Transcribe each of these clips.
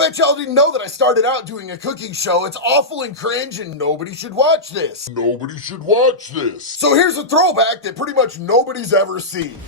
bet y'all didn't know that I started out doing a cooking show. It's awful and cringe and nobody should watch this. Nobody should watch this. So here's a throwback that pretty much nobody's ever seen.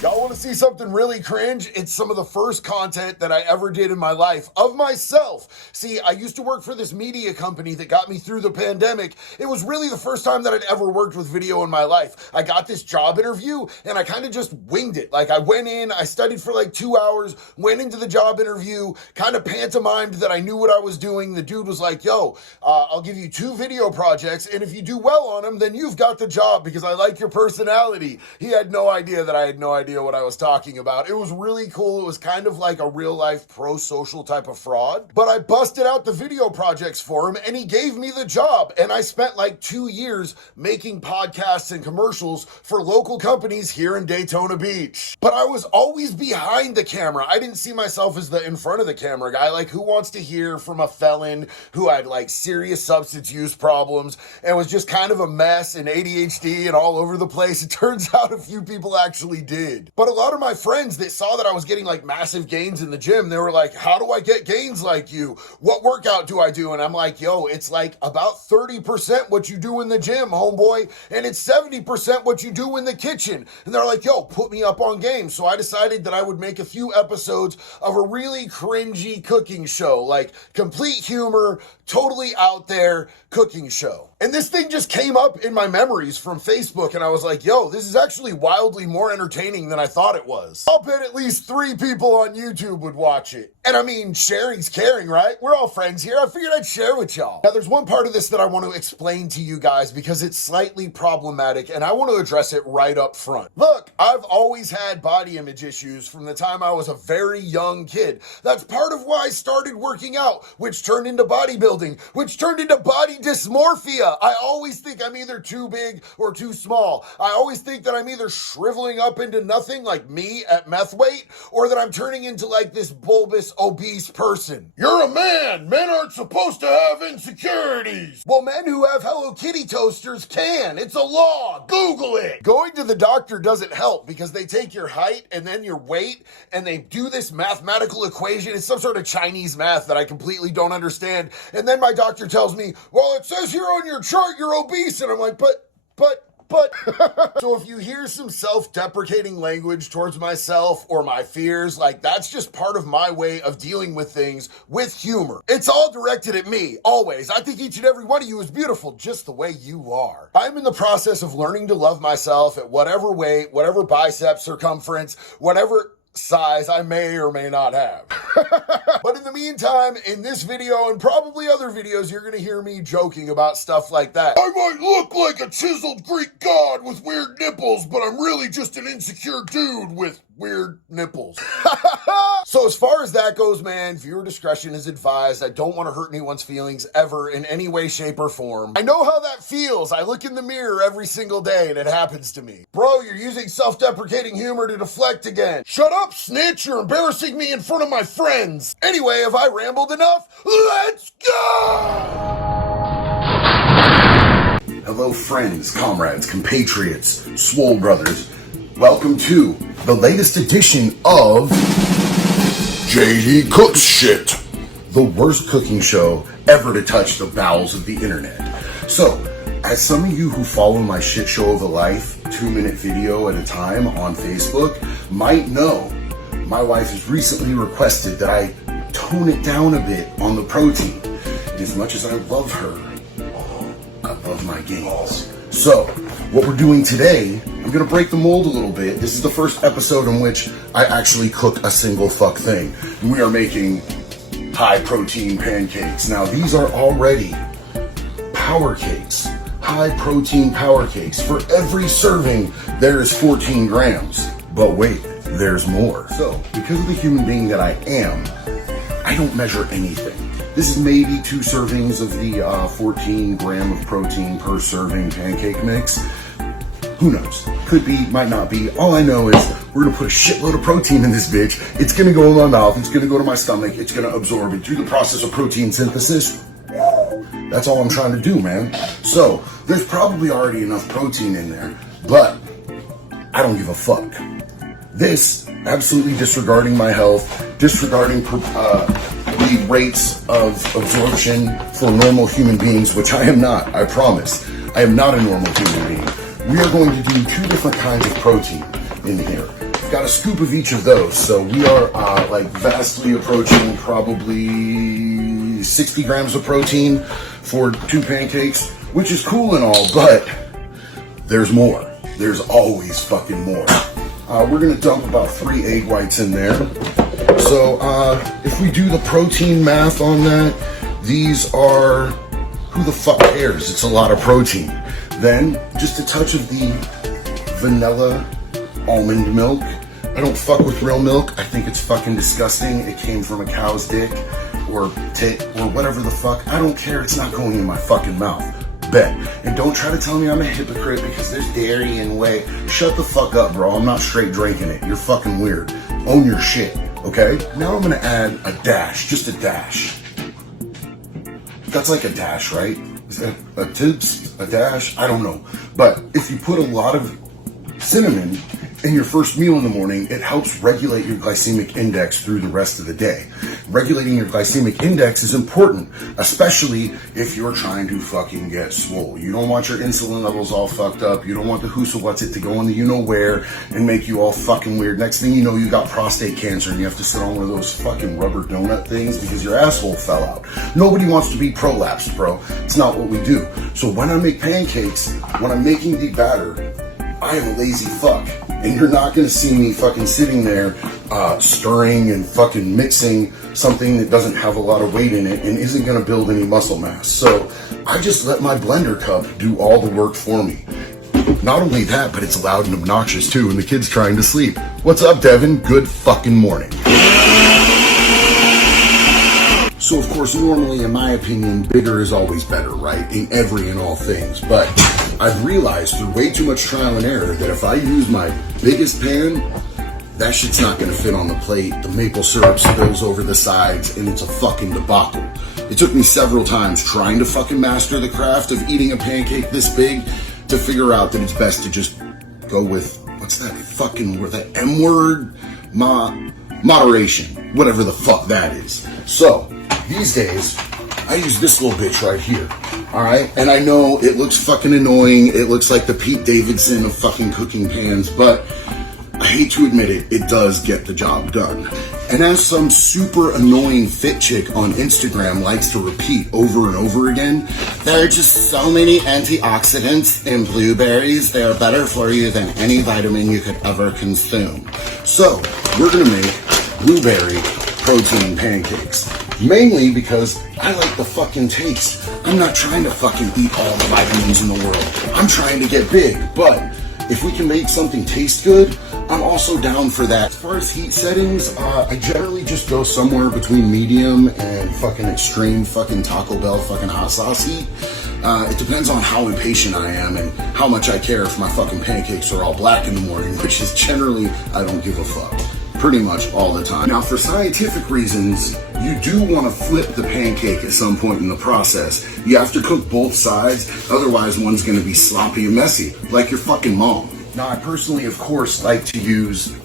Y'all want to see something really cringe? It's some of the first content that I ever did in my life of myself. See, I used to work for this media company that got me through the pandemic. It was really the first time that I'd ever worked with video in my life. I got this job interview and I kind of just winged it. Like I went in, I studied for like 2 hours, went into the job interview, kind of pantomimed that I knew what I was doing. The dude was like, yo, I'll give you 2 video projects and if you do well on them, then you've got the job because I like your personality. He had no idea that I had no idea what I was talking about. It was really cool. It was kind of like a real life pro-social type of fraud, but I busted out the video projects for him and he gave me the job. And I spent like 2 years making podcasts and commercials for local companies here in Daytona Beach. But I was always behind the camera. I didn't see myself as the in front of the camera guy. Like, who wants to hear from a felon who had like serious substance use problems and was just kind of a mess and ADHD and all over the place? It turns out a few people actually did. But a lot of my friends that saw that I was getting like massive gains in the gym, they were like, how do I get gains like you? What workout do I do? And I'm like, yo, it's like about 30% what you do in the gym, homeboy. And it's 70% what you do in the kitchen. And they're like, yo, put me up on game. So I decided that I would make a few episodes of a really cringy cooking show, like complete humor, totally out there cooking show. And this thing just came up in my memories from Facebook and I was like, yo, this is actually wildly more entertaining than I thought it was. I'll bet at least 3 people on YouTube would watch it. And I mean, sharing's caring, right? We're all friends here. I figured I'd share with y'all. Now, there's one part of this that I want to explain to you guys because it's slightly problematic and I want to address it right up front. Look, I've always had body image issues from the time I was a very young kid. That's part of why I started working out, which turned into bodybuilding, which turned into body dysmorphia. I always think I'm either too big or too small. I always think that I'm either shriveling up into nothing like me at meth weight, or that I'm turning into like this bulbous, obese person. You're a man. Men aren't supposed to have insecurities. Well, men who have Hello Kitty toasters can. It's a law. Google it. Going to the doctor doesn't help because they take your height and then your weight and they do this mathematical equation. It's some sort of Chinese math that I completely don't understand. And then my doctor tells me, well, it says here on your chart you're obese. And I'm like, but. So if you hear some self-deprecating language towards myself or my fears, like that's just part of my way of dealing with things with humor. It's all directed at me, always. I think each and every one of you is beautiful just the way you are. I'm in the process of learning to love myself at whatever weight, whatever bicep circumference, whatever size I may or may not have. But in the meantime, in this video and probably other videos, you're gonna hear me joking about stuff like that. I might look like a chiseled Greek god with weird nipples, but I'm really just an insecure dude with weird nipples. So as far as that goes, man, viewer discretion is advised. I don't want to hurt anyone's feelings ever in any way, shape, or form. I know how that feels. I look in the mirror every single day and it happens to me. Bro, you're using self-deprecating humor to deflect again. Shut up, snitch. You're embarrassing me in front of my friends. Anyway, have I rambled enough? Let's go! Hello, friends, comrades, compatriots, swole brothers. Welcome to the latest edition of JD Cooks Shit, the worst cooking show ever to touch the bowels of the internet. So, as some of you who follow my shit show of a life, 2-minute video at a time on Facebook, might know, my wife has recently requested that I tone it down a bit on the protein. As much as I love her, I love my gains. So, what we're doing today, I'm gonna break the mold a little bit. This is the first episode in which I actually cook a single fuck thing. We are making high protein pancakes. Now, these are already power cakes, high protein power cakes. For every serving, there is 14 grams. But wait, there's more. So, because of the human being that I am, I don't measure anything. This is maybe 2 servings of the 14 gram of protein per serving pancake mix. Who knows? Could be, might not be. All I know is we're gonna put a shitload of protein in this bitch. It's gonna go in my mouth. It's gonna go to my stomach. It's gonna absorb it through the process of protein synthesis. That's all I'm trying to do, man. So there's probably already enough protein in there, but I don't give a fuck. This, absolutely disregarding my health, disregarding the rates of absorption for normal human beings, which I am not, I promise. I am not a normal human being. We are going to do 2 different kinds of protein in here. We've got a scoop of each of those, so we are like vastly approaching probably 60 grams of protein for 2 pancakes, which is cool and all, but there's more. There's always fucking more. We're gonna dump about 3 egg whites in there. So if we do the protein math on that, these are, who the fuck cares? It's a lot of protein. Then just a touch of the vanilla almond milk. I don't fuck with real milk. I think it's fucking disgusting. It came from a cow's dick or tit or whatever the fuck. I don't care. It's not going in my fucking mouth. Bet. And don't try to tell me I'm a hypocrite because there's dairy and whey. Shut the fuck up, bro. I'm not straight drinking it. You're fucking weird. Own your shit, okay? Now I'm gonna add a dash, just a dash. That's like a dash, right? Is that a tips, a dash? I don't know. But if you put a lot of cinnamon in your first meal in the morning, it helps regulate your glycemic index through the rest of the day. Regulating your glycemic index is important, especially if you're trying to fucking get swole. You don't want your insulin levels all fucked up. You don't want the what's-it to go in the you-know-where and make you all fucking weird. Next thing you know, you got prostate cancer and you have to sit on one of those fucking rubber donut things because your asshole fell out. Nobody wants to be prolapsed, bro. It's not what we do. So when I make pancakes, when I'm making the batter, I am a lazy fuck. And you're not gonna see me fucking sitting there stirring and fucking mixing something that doesn't have a lot of weight in it and isn't gonna build any muscle mass. So I just let my blender cup do all the work for me. Not only that, but it's loud and obnoxious too, and the kid's trying to sleep. What's up, Devin? Good fucking morning. So of course, normally in my opinion, bigger is always better, right? In every and all things. But I've realized through way too much trial and error that if I use my biggest pan, that shit's not gonna fit on the plate. The maple syrup spills over the sides and it's a fucking debacle. It took me several times trying to fucking master the craft of eating a pancake this big to figure out that it's best to just go with, what's that fucking word, that M word? Moderation, whatever the fuck that is. So, these days, I use this little bitch right here, all right? And I know it looks fucking annoying. It looks like the Pete Davidson of fucking cooking pans, but I hate to admit it, it does get the job done. And as some super annoying fit chick on Instagram likes to repeat over and over again, there are just so many antioxidants in blueberries. They are better for you than any vitamin you could ever consume. So, we're gonna make blueberry protein pancakes. Mainly because I like the fucking taste. I'm not trying to fucking eat all the vitamins in the world. I'm trying to get big, but if we can make something taste good, I'm also down for that. As far as heat settings, I generally just go somewhere between medium and fucking extreme fucking Taco Bell fucking hot sauce heat. It depends on how impatient I am and how much I care if my fucking pancakes are all black in the morning, which is generally, I don't give a fuck. Pretty much all the time. Now, for scientific reasons, you do want to flip the pancake at some point in the process. You have to cook both sides, otherwise one's going to be sloppy and messy, like your fucking mom. Now, I personally, of course, like to use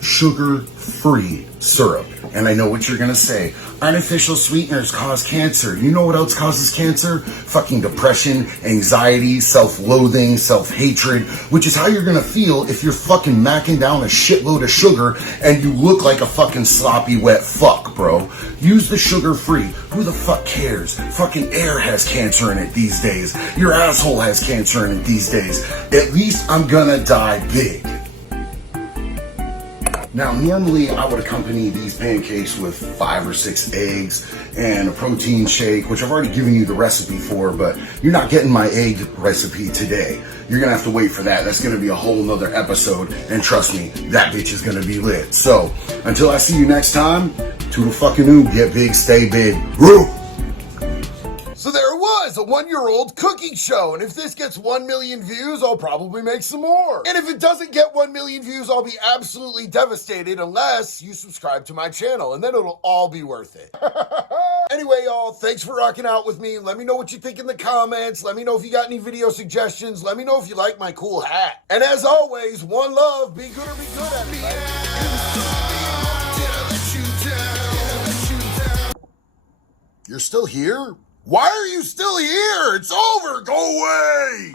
sugar-free syrup. And I know what you're gonna say. Artificial sweeteners cause cancer. You know what else causes cancer? Fucking depression, anxiety, self-loathing, self-hatred, which is how you're gonna feel if you're fucking macking down a shitload of sugar and you look like a fucking sloppy wet fuck, bro. Use the sugar-free. Who the fuck cares? Fucking air has cancer in it these days. Your asshole has cancer in it these days. At least I'm gonna die big. Now, normally I would accompany these pancakes with 5 or 6 eggs and a protein shake, which I've already given you the recipe for, but you're not getting my egg recipe today. You're gonna have to wait for that. That's gonna be a whole nother episode, and trust me, that bitch is gonna be lit. So, until I see you next time, toodle fucking oo, get big, stay big. Woo! So there it was. as a 1-year-old cooking show, and if this gets 1 million views, I'll probably make some more. And if it doesn't get 1 million views, I'll be absolutely devastated unless you subscribe to my channel, and then it'll all be worth it. Anyway, y'all, thanks for rocking out with me. Let me know what you think in the comments. Let me know if you got any video suggestions. Let me know if you like my cool hat. And as always, one love, be good or be good, everybody. You're still here? Why are you still here? It's over. Go away.